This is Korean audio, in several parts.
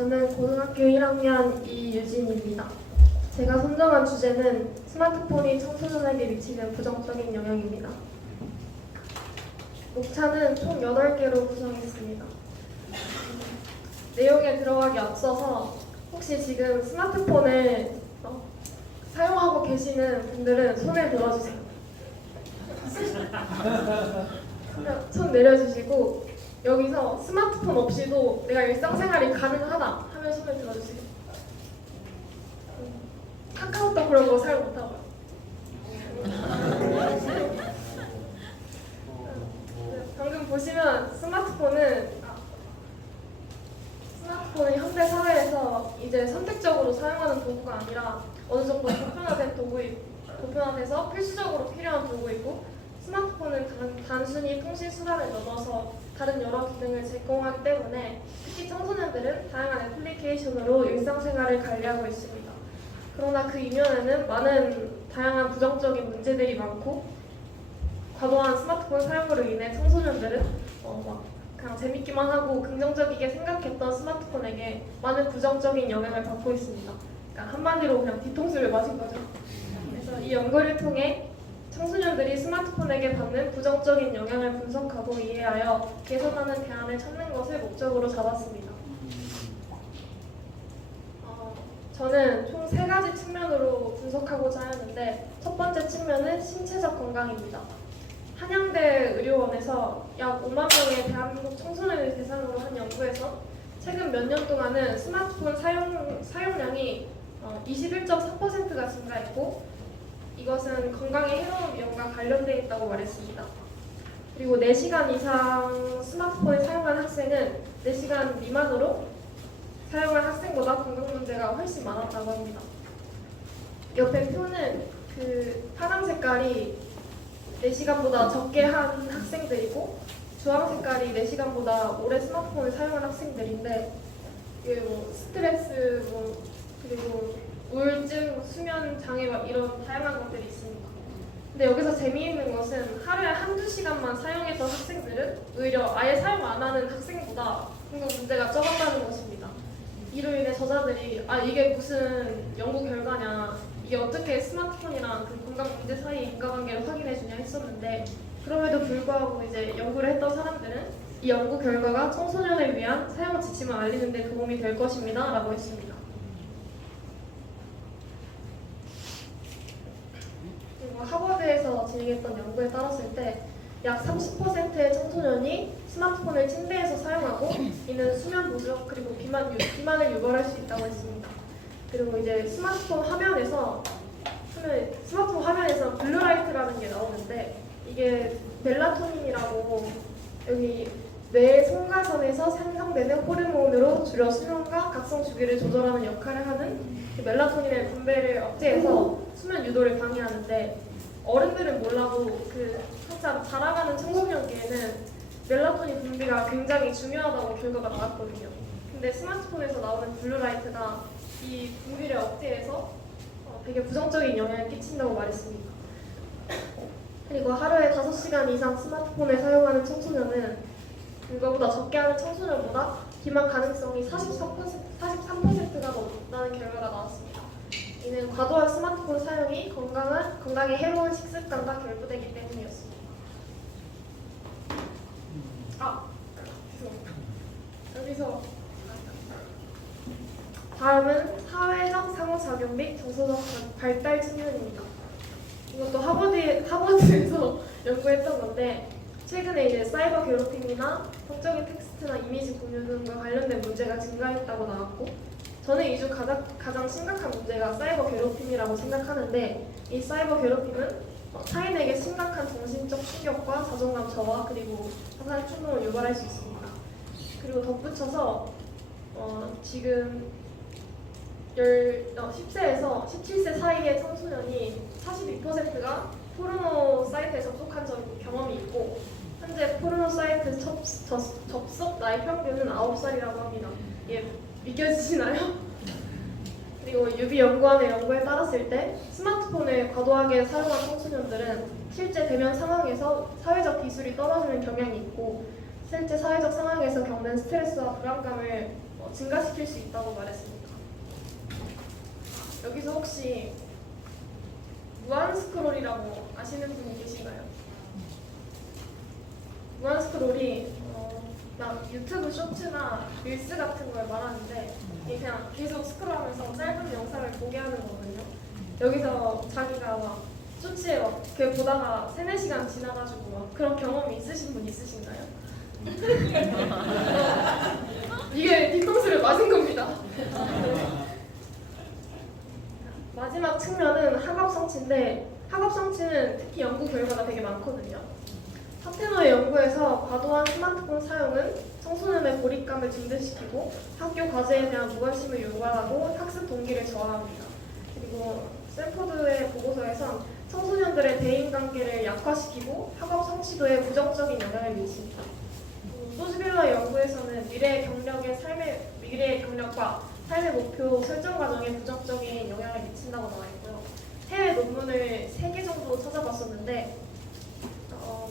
저는 고등학교 1학년 이유진입니다. 제가 선정한 주제는 스마트폰이 청소년에게 미치는 부정적인 영향입니다. 목차는 총 8개로 구성했습니다. 내용에 들어가기 앞서서 혹시 지금 스마트폰을 사용하고 계시는 분들은 손을 들어주세요. 손 내려주시고 여기서 스마트폰 없이도 내가 일상생활이 가능하다 하면 손을 들어주세요. 카카오톡 그런 거 사용 못하고요. 방금 보시면 스마트폰은 현대 사회에서 이제 선택적으로 사용하는 도구가 아니라 어느 정도 보편화돼서 필수적으로 필요한 도구이고, 스마트폰은 단순히 통신 수단을 넘어서 다른 여러 기능을 제공하기 때문에 특히 청소년들은 다양한 애플리케이션으로 일상생활을 관리하고 있습니다. 그러나 그 이면에는 많은 다양한 부정적인 문제들이 많고, 과도한 스마트폰 사용으로 인해 청소년들은 그냥 재밌기만 하고 긍정적이게 생각했던 스마트폰에게 많은 부정적인 영향을 받고 있습니다. 그러니까 한마디로 그냥 뒤통수를 맞은 거죠. 그래서 이 연구를 통해 청소년들이 스마트폰에게 받는 부정적인 영향을 분석하고 이해하여 개선하는 대안을 찾는 것을 목적으로 잡았습니다. 저는 총 3가지 측면으로 분석하고자 하였는데, 첫 번째 측면은 신체적 건강입니다. 한양대 의료원에서 약 5만 명의 대한민국 청소년을 대상으로 한 연구에서 최근 몇 년 동안은 스마트폰 사용량이 21.4%가 증가했고, 이것은 건강에 해로운 위험과 관련되어 있다고 말했습니다. 그리고 4시간 이상 스마트폰을 사용한 학생은 4시간 미만으로 사용한 학생보다 건강 문제가 훨씬 많았다고 합니다. 옆에 표는 그 파란 색깔이 4시간보다 적게 한 학생들이고, 주황 색깔이 4시간보다 오래 스마트폰을 사용한 학생들인데, 이게 스트레스, 그리고 우울증, 수면 장애 이런 다양한 것들이 있습니다. 근데 여기서 재미있는 것은 하루에 한두 시간만 사용했던 학생들은 오히려 아예 사용 안 하는 학생보다 건강 문제가 적었다는 것입니다. 이로 인해 저자들이 이게 무슨 연구 결과냐, 이게 어떻게 스마트폰이랑 그 건강 문제 사이의 인과관계를 확인해주냐 했었는데, 그럼에도 불구하고 이제 연구를 했던 사람들은 이 연구 결과가 청소년을 위한 사용 지침을 알리는 데 도움이 될 것입니다 라고 했습니다. 그리고 하버드에서 진행했던 연구에 따랐을 때 약 30%의 청소년이 스마트폰을 침대에서 사용하고, 이는 수면 부족 그리고 비만을 유발할 수 있다고 했습니다. 그리고 이제 스마트폰 화면에서 블루라이트라는 게 나오는데, 이게 멜라토닌이라고 여기 뇌의 송가선에서 생성되는 호르몬으로 주로 수면과 각성 주기를 조절하는 역할을 하는 그 멜라토닌의 분배를 억제해서 수면 유도를 방해하는데, 어른들은 몰라도 한참 자라가는 청소년기에는 멜라토닌 분비가 굉장히 중요하다고 결과가 나왔거든요. 근데 스마트폰에서 나오는 블루라이트가 이 분비를 억제해서 되게 부정적인 영향을 끼친다고 말했습니다. 그리고 하루에 5시간 이상 스마트폰을 사용하는 청소년은 그거보다 적게 하는 청소년보다 비만 가능성이 43%가 높다는 결과가 나왔습니다. 이는 과도한 스마트폰 사용이 건강에 해로운 식습관과 결부되기 때문이었습니다. 여기서 다음은 사회적 상호작용 및 정서적 발달 측면입니다. 이것도 하버드에서 연구했던 건데, 최근에 이제 사이버 괴롭힘이나 성적인 텍스트나 이미지 공유 등과 관련된 문제가 증가했다고 나왔고, 저는 이 중 가장 심각한 문제가 사이버 괴롭힘이라고 생각하는데, 이 사이버 괴롭힘은 타인에게 심각한 정신적 충격과 자존감 저하 그리고 자살 충동을 유발할 수 있습니다. 그리고 덧붙여서 지금 10세에서 17세 사이의 청소년이 42%가 포르노 사이트에 접속한 경험이 있고, 현재 포르노 사이트 접속 나이 평균은 9살이라고 합니다. 이게 믿겨지시나요? 그리고 유비 연구원의 연구에 따랐을 때 스마트폰을 과도하게 사용한 청소년들은 실제 대면 상황에서 사회적 기술이 떨어지는 경향이 있고, 실제 사회적 상황에서 겪는 스트레스와 불안감을 증가시킬 수 있다고 말했습니다. 여기서 혹시 무한 스크롤이라고 아시는 분이 계신가요? 무한 스크롤이 막 유튜브 쇼츠나 릴스 같은 걸 말하는데 이게 그냥 계속 스크롤하면서 짧은 영상을 보게 하는 거거든요. 여기서 자기가 막 쇼츠에 막 그 보다가 3-4시간 지나가지고 막 그런 경험이 있으신 분 있으신가요? 이게 뒤통수를 맞은 겁니다. 마지막 측면은 학업 성취인데 학업 성취는 특히 연구 결과가 되게 많거든요. 하테노의 연구에서 과도한 스마트폰 사용은 청소년의 몰입감을 증대시키고 학교 과제에 대한 무관심을 유발하고 학습 동기를 저하합니다. 그리고 스탠포드의 보고서에선 청소년들의 대인관계를 약화시키고 학업 성취도에 부정적인 영향을 미칩니다. 소즈빌러 연구에서는 미래의 경력과 삶의 목표 설정 과정에 부정적인 영향을 미친다고 나와 있고요. 해외 논문을 3개 정도 찾아봤었는데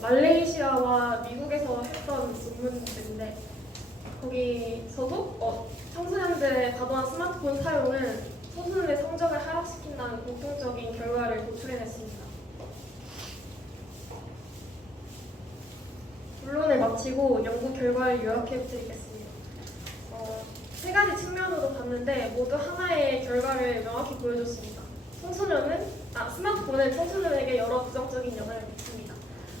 말레이시아와 미국에서 했던 논문들인데 거기서도 청소년들의 과도한 스마트폰 사용은 소수의 성적을 하락시킨다는 공통적인 결과를 도출해냈습니다. 본론을 마치고 연구 결과를 요약해드리겠습니다. 3가지 측면으로 봤는데 모두 하나의 결과를 명확히 보여줬습니다. 스마트폰은 청소년에게 여러 부정적인 영향을 미칩니다.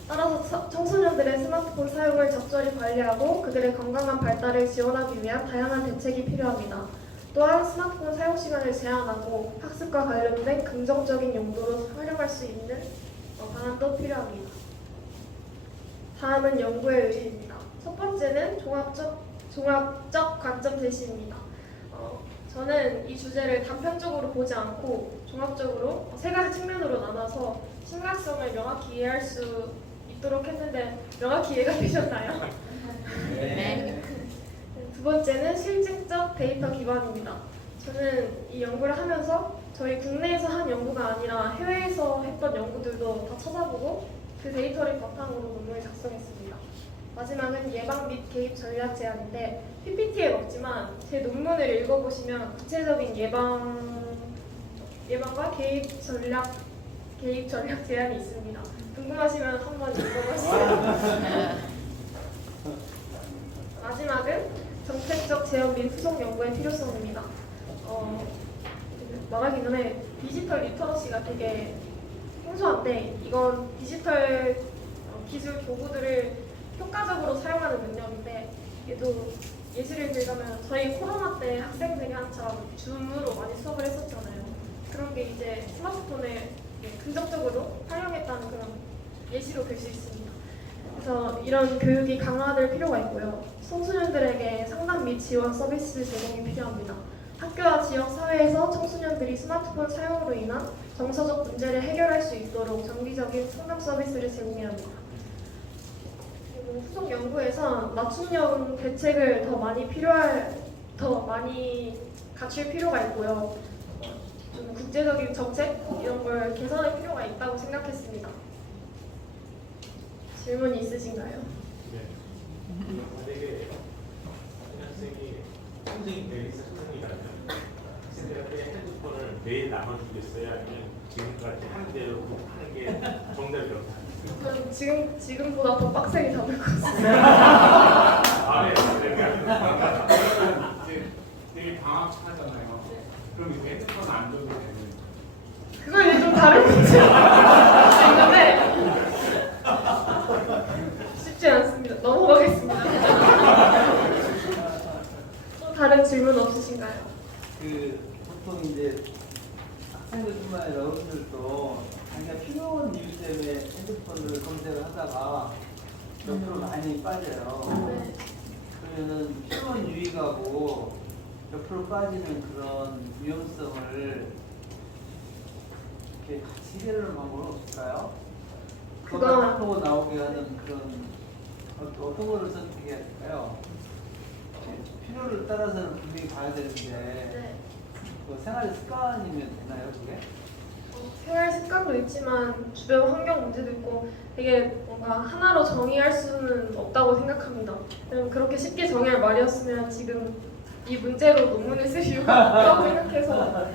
따라서 청소년들의 스마트폰 사용을 적절히 관리하고 그들의 건강한 발달을 지원하기 위한 다양한 대책이 필요합니다. 또한 스마트폰 사용 시간을 제한하고 학습과 관련된 긍정적인 용도로 활용할 수 있는 방안도 필요합니다. 다음은 연구의 의의입니다. 첫 번째는 종합적 관점 제시입니다. 저는 이 주제를 단편적으로 보지 않고 종합적으로 3가지 측면으로 나눠서 심각성을 명확히 이해할 수 있도록 했는데 명확히 이해가 되셨나요? 네. 두 번째는 실증적 데이터 기반입니다. 저는 이 연구를 하면서 저희 국내에서 한 연구가 아니라 해외에서 했던 연구들도 다 찾아보고 그 데이터를 바탕으로 논문을 작성했습니다. 마지막은 예방 및 개입 전략 제안인데 PPT에 없지만 제 논문을 읽어보시면 구체적인 예방과 개입 전략 제안이 있습니다. 궁금하시면 한번 읽어보세요. 마지막은 정책적 제어 및 후속 연구의 필요성입니다. 말하기 전에 디지털 리터러시가 되게 생소한데 이건 디지털 기술 도구들을 효과적으로 사용하는 능력인데 얘도 예시를 들자면 저희 코로나 때 학생들이 한참 줌으로 많이 수업을 했었잖아요. 그런 게 이제 스마트폰을 긍정적으로 활용했다는 그런 예시로 될 수 있습니다. 그래서 이런 교육이 강화될 필요가 있고요. 청소년들에게 상담 및 지원 서비스 제공이 필요합니다. 학교와 지역 사회에서 청소년들이 스마트폰 사용으로 인한 정서적 문제를 해결할 수 있도록 정기적인 상담 서비스를 제공해야 합니다. 그리고 후속 연구에서 맞춤형 대책을 더 많이 갖출 필요가 있고요. 좀 국제적인 정책 이런 걸 개선할 필요가 있다고 생각했습니다. 질문 있으신가요? 네. 만약에 학생이 선생님 대리사 선생님이라면 학생들한테 핸드폰을 매일 나눠주겠어요? 아니면 지금까지 하는 대로 하는 게 정답이라고 생각하세요? 지금보다 더 빡세게 잡을 것 같습니다. 아, 네. 이제 내일 방학하잖아요. 그럼 이제 핸드폰 안 줘도 되는. 그건 이제 좀 다른 문제가 있는데 쉽지 않습니다. 넘어가겠습니다. 또 다른 질문 없으신가요? 보통 이제 학생들뿐만 아니라 어른들도 자기가 필요한 이유 때문에 핸드폰을 검색을 하다가 옆으로 많이 빠져요. 네. 그러면은 필요한 유의가고 옆으로 빠지는 그런 위험성을 이렇게 같이 해결하는 방법은 없을까요? 그거 딱 보고 나오게 하는 그런 어떤 거를 선택해야 될까요? 필요를 따라서는 분명히 봐야 되는데 네. 그 생활 습관이면 되나요, 그게? 생활 습관도 있지만 주변 환경 문제도 있고 되게 뭔가 하나로 정의할 수는 없다고 생각합니다. 왜냐면 그렇게 쉽게 정의할 말이었으면 지금 이 문제로 논문을 쓸 이유가 없다고 생각해서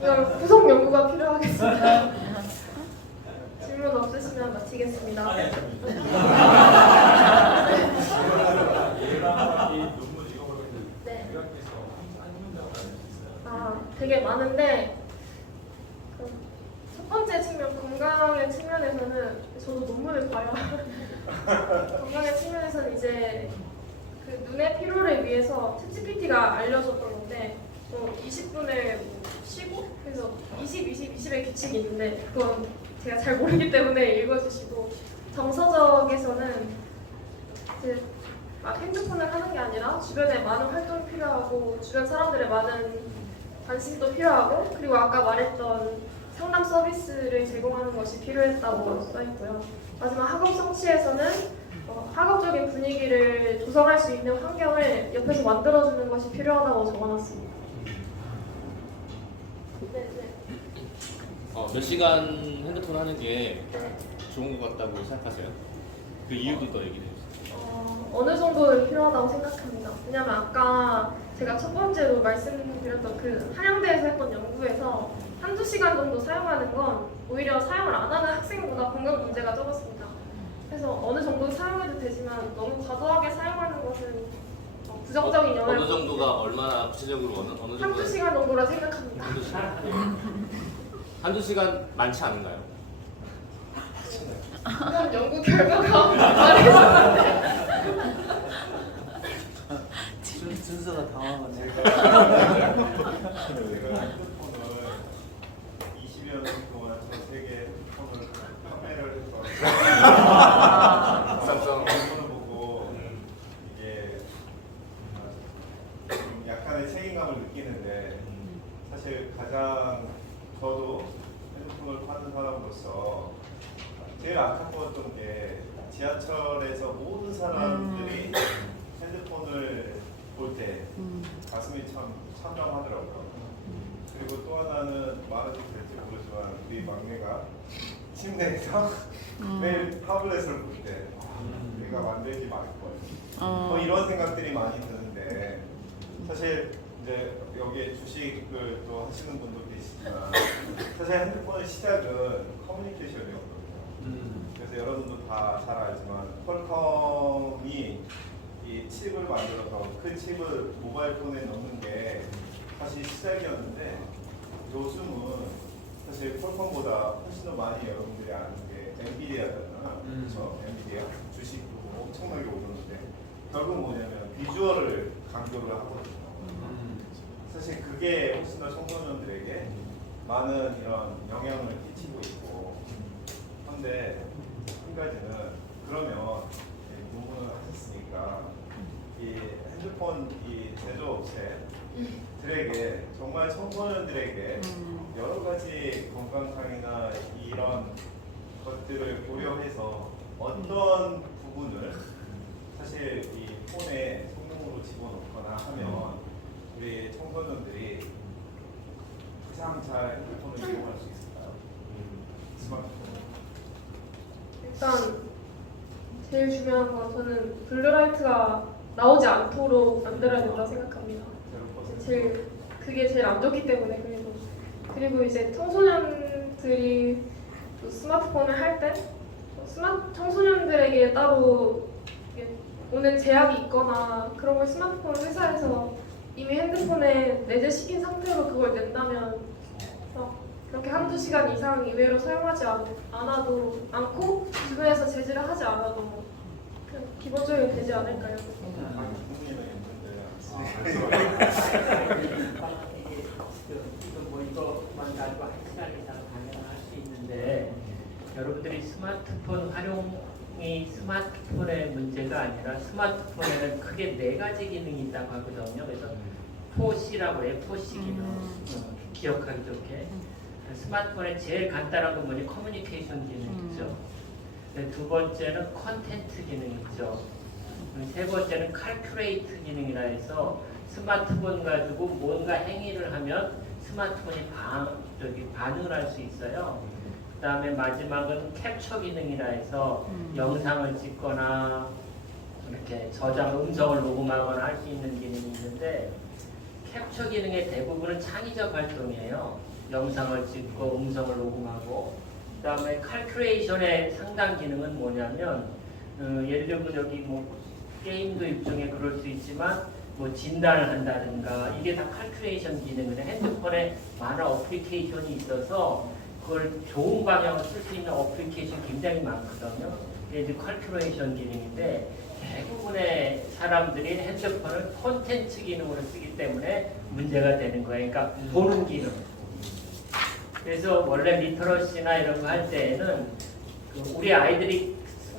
그냥 후속 연구가 필요하겠습니다. 질문 없으시면 마치겠습니다. 이 논문 이거 네. 요약해서 한 문장 알려주세요. 아, 되게 많은데 첫 번째 측면 건강의 측면에서는 저도 논문을 봐요. 건강의 측면에서는 이제 그 눈의 피로를 위해서 챗GPT가 알려줬던 건데 20분을 쉬고 그래서 20, 20, 20의 규칙이 있는데 그건 제가 잘 모르기 때문에 읽어주시고 정서적에서는 이제 핸드폰을 하는 게 아니라 주변에 많은 활동이 필요하고 주변 사람들의 많은 관심도 필요하고 그리고 아까 말했던 상담 서비스를 제공하는 것이 필요했다고 써있고요. 마지막 학업 성취에서는 학업적인 분위기를 조성할 수 있는 환경을 옆에서 만들어주는 것이 필요하다고 적어놨습니다. 네. 몇 시간 핸드폰 하는 게 좋은 것 같다고 생각하세요? 그 이유도 더 얘기해 주세요. 어느 정도는 필요하다고 생각합니다. 왜냐면 아까 제가 첫 번째로 말씀드렸던 그 한양대에서 했던 연구에서 한두 시간 정도 사용하는 건 오히려 사용을 안 하는 학생보다 건강 문제가 적었습니다. 그래서 어느 정도 사용해도 되지만 너무 과도하게 사용하는 것은 부정적인 영향을 어느 정도가 얼마나 구체적으로 어느 정도? 한두 시간 정도라 생각합니다. 한두 시간? 한두 시간 많지 않은가요? 그런 연구 결과가 말해주는데 준서가 당황하네. 제가 핸드폰을 20여 년 동안 전 세계 핸드폰을 판매를 해서 핸드폰을 보고 이게 좀 약간의 책임감을 느끼는데 사실 가장 저도 핸드폰을 파는 사람으로서 제일 안타까웠던 게 지하철에서 모든 사람들이 핸드폰을 볼 때 가슴이 참 참담하더라고요. 그리고 또 하나는 말해도 될지 모르지만 우리 막내가 침대에서 매일 타블렛을 볼 때 내가 만들지 말 걸. 이런 생각들이 많이 드는데 사실 이제 여기에 주식을 또 하시는 분도 계시지만 사실 핸드폰의 시작은 커뮤니케이션이었거든요. 그래서 여러분도 다 잘 알지만 퀄컴이 이 칩을 만들어서 그 칩을 모바일 폰에 넣는 게 사실 시작이었는데 요즘은 사실 퀄컴보다 훨씬 더 많이 여러분들이 아는 게 엔비디아잖아. 그렇죠? 엔비디아 주식도 엄청나게 오르는데 결국 뭐냐면 비주얼을 강조를 하거든요. 사실 그게 훨씬 더 청소년들에게 많은 이런 영향을 끼치고 있고 한데 한 가지는 그러면 논문을 하셨으니까 이 핸드폰 이 제조업체들에게 정말 청소년들에게 여러 가지 건강상이나 이런 것들을 고려해서 어떤 부분을 사실 이 폰에 성능으로 집어넣거나 하면 우리 청소년들이 가장 잘 핸드폰을 이용할 수 있을까요? 스마트폰. 일단 제일 중요한 건 저는 블루라이트가 나오지 않도록 만들어야 된다고 생각합니다. 그게 제일 안 좋기 때문에 그리고 이제 청소년들이 또 스마트폰을 할 때 청소년들에게 따로 오는 제약이 있거나 그런 걸 스마트폰 회사에서 이미 핸드폰에 내재시킨 상태로 그걸 낸다면 그렇게 한두 시간 이상 이외로 사용하지 않고 주변에서 제지를 하지 않아도 그냥 기본적으로 되지 않을까요? 이거만 가지고 1시간 이상 강연을 할 수 있는데 여러분들이 스마트폰 활용이 스마트폰의 문제가 아니라 스마트폰에는 크게 4가지 기능이 있다고 하거든요. 그래서 4C라고 해요. 4C 기능 기억하기 좋게. 스마트폰의 제일 간단한 건 뭐니? 커뮤니케이션 기능이죠. 두 번째는 컨텐트 기능이죠. 세 번째는 칼큘레이트 기능이라 해서 스마트폰 가지고 뭔가 행위를 하면 스마트폰이 반응을 할 수 있어요. 그 다음에 마지막은 캡처 기능이라 해서 영상을 찍거나 이렇게 저장 음성을 녹음하거나 할 수 있는 기능이 있는데 캡처 기능의 대부분은 창의적 활동이에요. 영상을 찍고 음성을 녹음하고 그다음에 칼큘레이션의 상당 기능은 뭐냐면 예를 들면 여기 뭐 게임도 일종의 그럴 수 있지만 뭐 진단을 한다든가 이게 다 칼큘레이션 기능이에요. 핸드폰에 많은 어플리케이션이 있어서 그걸 좋은 방향으로 쓸 수 있는 어플리케이션 굉장히 많거든요. 이게 이제 칼큘레이션 기능인데 대부분의 사람들이 핸드폰을 콘텐츠 기능으로 쓰기 때문에 문제가 되는 거예요. 그러니까 보는 기능. 그래서 원래 리터러시나 이런 거 할 때에는 우리 아이들이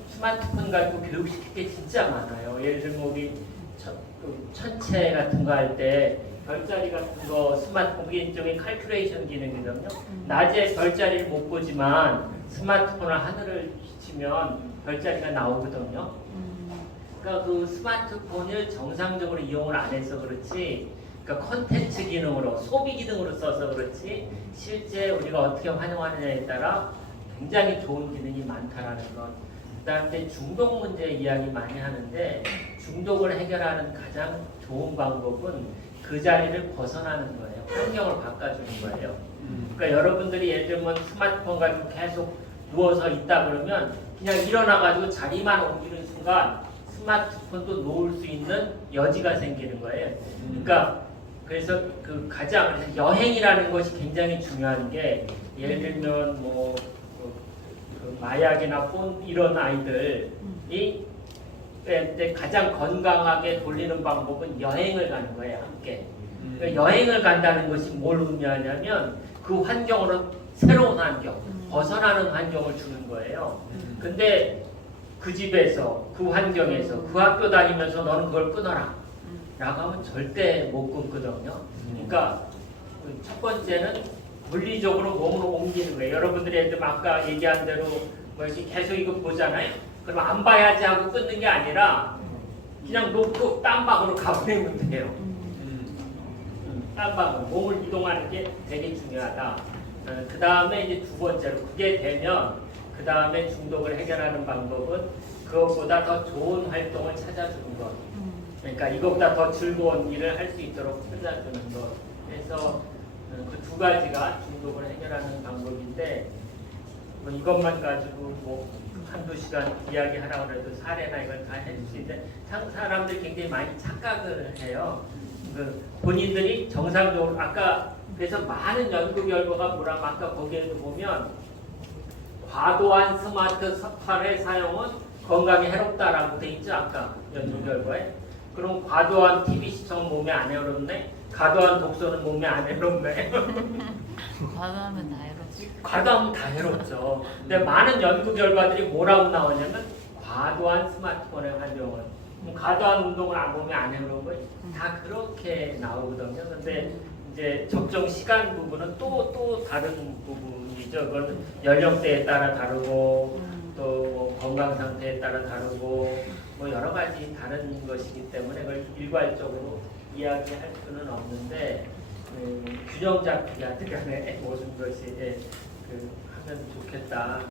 스마트폰 가지고 교육시킬 게 진짜 많아요. 예를 들면 우리 천체 같은 거 할 때 별자리 같은 거 스마트폰 그게 일종의 칼큘레이션 기능이거든요. 낮에 별자리를 못 보지만 스마트폰을 하늘을 비치면 별자리가 나오거든요. 그러니까 그 스마트폰을 정상적으로 이용을 안 해서 그렇지 그러니까 콘텐츠 기능으로 소비 기능으로 써서 그렇지 실제 우리가 어떻게 활용하느냐에 따라 굉장히 좋은 기능이 많다라는 것. 그다음에 중독 문제 이야기 많이 하는데 중독을 해결하는 가장 좋은 방법은 그 자리를 벗어나는 거예요. 환경을 바꿔주는 거예요. 그러니까 여러분들이 예를 들면 스마트폰 가지고 계속 누워서 있다 그러면 그냥 일어나가지고 자리만 옮기는 순간 스마트폰도 놓을 수 있는 여지가 생기는 거예요. 그러니까 그래서 그 가장 여행이라는 것이 굉장히 중요한 게 예를 들면 뭐 그 마약이나 폰 이런 아이들이 가장 건강하게 돌리는 방법은 여행을 가는 거예요. 함께. 그러니까 여행을 간다는 것이 뭘 의미하냐면 그 환경으로 새로운 환경, 벗어나는 환경을 주는 거예요. 근데 그 집에서, 그 환경에서, 그 학교 다니면서 너는 그걸 끊어라. 라고 하면 절대 못 끊거든요. 그러니까 첫 번째는 물리적으로 몸으로 옮기는 거예요. 여러분들이 예를 들면 아까 얘기한 대로 뭐 이렇게 계속 이거 보잖아요. 그럼 안 봐야지 하고 끊는 게 아니라 그냥 놓고 딴 방으로 가버리면 돼요. 딴 방으로 몸을 이동하는 게 되게 중요하다. 그 다음에 이제 두 번째로 그게 되면 그 다음에 중독을 해결하는 방법은 그것보다 더 좋은 활동을 찾아주는 것. 그러니까 이것보다 더 즐거운 일을 할 수 있도록 찾아주는 것. 그래서 그 두 가지가 중독을 해결하는 방법인데 뭐 이것만 가지고 뭐 한두 시간 이야기하라고 해도 사례나 이걸 다 해줄 수 있는데 사람들이 굉장히 많이 착각을 해요. 그 본인들이 정상적으로 아까 그래서 많은 연구 결과가 뭐라고 아까 거기에도 보면 과도한 스마트폰의 사용은 건강에 해롭다라고 돼 있죠. 아까 연구 결과에. 그럼 과도한 TV 시청은 몸에 안 해롭네? 과도한 독서는 몸에 안 해롭네? 과도하면 다 해롭지. 과도하면 다 해롭죠. 근데 많은 연구 결과들이 뭐라고 나오냐면 과도한 스마트폰의 활용은 과도한 운동을 안 보면 안 해로운 거 다 그렇게 나오거든요. 근데 이제 적정 시간 부분은 또 다른 부분이죠. 그건 연령대에 따라 다르고 또 건강 상태에 따라 다르고 뭐 여러 가지 다른 것이기 때문에 그걸 일괄적으로 이야기할 수는 없는데 균형 잡히게 하여튼간에 모든 것이 하면 좋겠다.